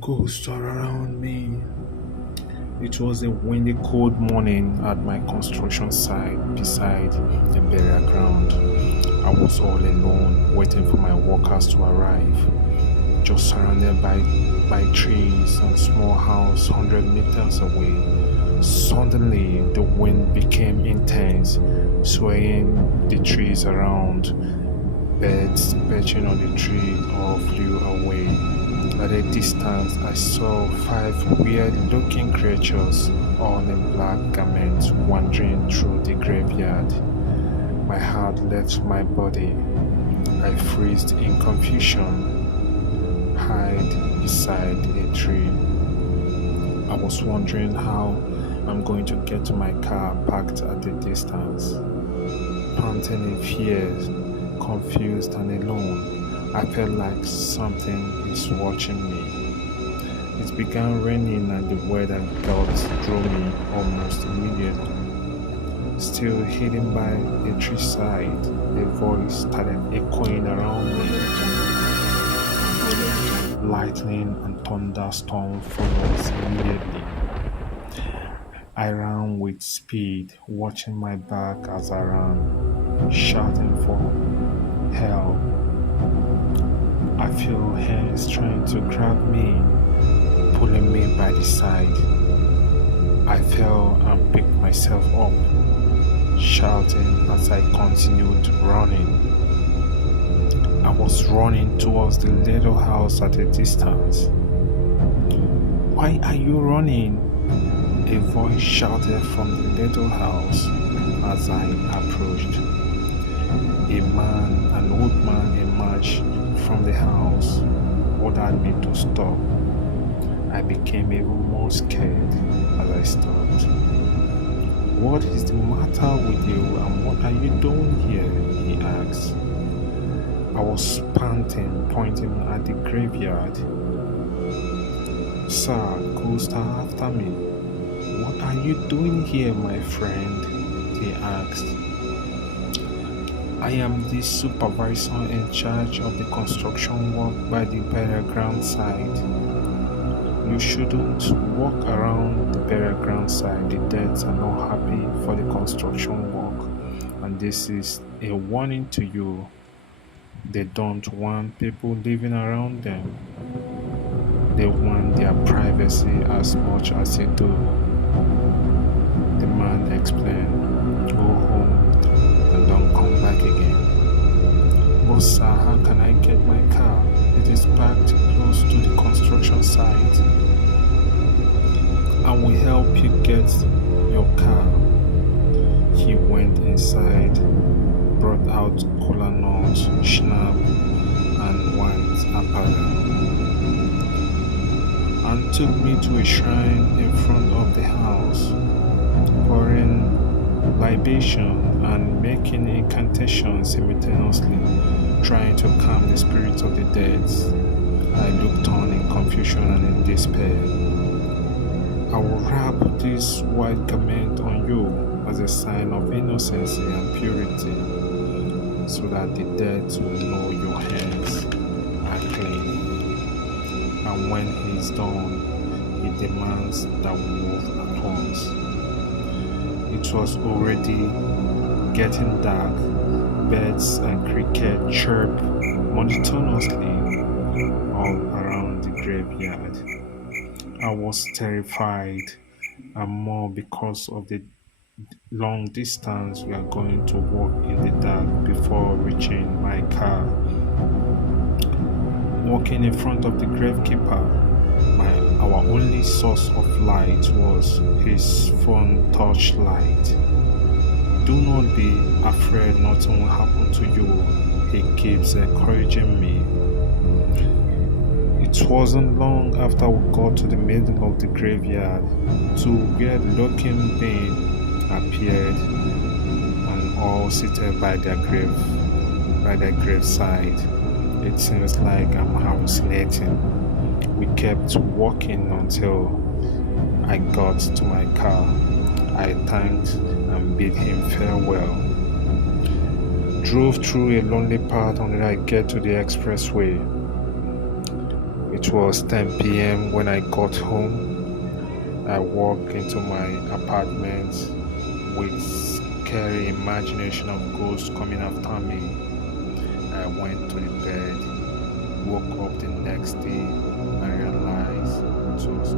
Ghosts are around me. It was a windy, cold morning at my construction site beside the burial ground. I was all alone, waiting for my workers to arrive, just surrounded by trees and small house 100 meters away. Suddenly, the wind became intense, swaying the trees around. Birds perching on the tree all flew away. At a distance, I saw five weird looking creatures, all in black garments, wandering through the graveyard. My heart left my body. I freezed in confusion, hid beside a tree. I was wondering how I'm going to get to my car parked at a distance. Panting in fear, confused and alone, I felt like something is watching me. It began raining and the weather gods drew me almost immediately. Still hidden by a tree side, a voice started echoing around me. Lightning and thunderstorm followed immediately. I ran with speed, watching my back as I ran, shouting for help. I feel hands trying to grab me, pulling me by the side. I fell and picked myself up, shouting as I continued running. I was running towards the little house at a distance. Why are you running? A voice shouted from the little house as I approached. An old man emerged from the house, ordered me to stop. I became even more scared as I stopped. What is the matter with you and what are you doing here? He asked. I was panting, pointing at the graveyard. Sir, ghosts are after me. What are you doing here, my friend? He asked. I am the supervisor in charge of the construction work by the burial ground site. You shouldn't walk around the burial ground site. The dead are not happy for the construction work, and this is a warning to you. They don't want people living around them. They want their privacy as much as you do. The man explained, go home and don't come back again. But sir, how can I get my car? It is parked close to the construction site. I will help you get your car. He went inside, brought out cola nuts, schnapp, and white apparel, and took me to a shrine in front of the house, pouring libation and making incantations simultaneously, trying to calm the spirits of the dead. I looked on in confusion and in despair. I will wrap this white garment on you as a sign of innocency and purity, so that the dead will know your hands are clean. And when he is done, he demands that we move at once. It was already getting dark. Birds and crickets chirped monotonously all around the graveyard. I was terrified, and more because of the long distance we are going to walk in the dark before reaching my car. Walking in front of the gravekeeper, our only source of light was his phone torchlight. Do not be afraid, nothing will happen to you. He keeps encouraging me. It wasn't long after we got to the middle of the graveyard, two weird looking beings appeared and all seated by their graveside. It seems like I'm hallucinating. We kept walking until I got to my car. I thanked and bid him farewell. Drove through a lonely path until I get to the expressway. It It was 10 p.m. when I got home. I walked into my apartment with scary imagination of ghosts coming after me. I went to the bed, woke up the next day, and realized it was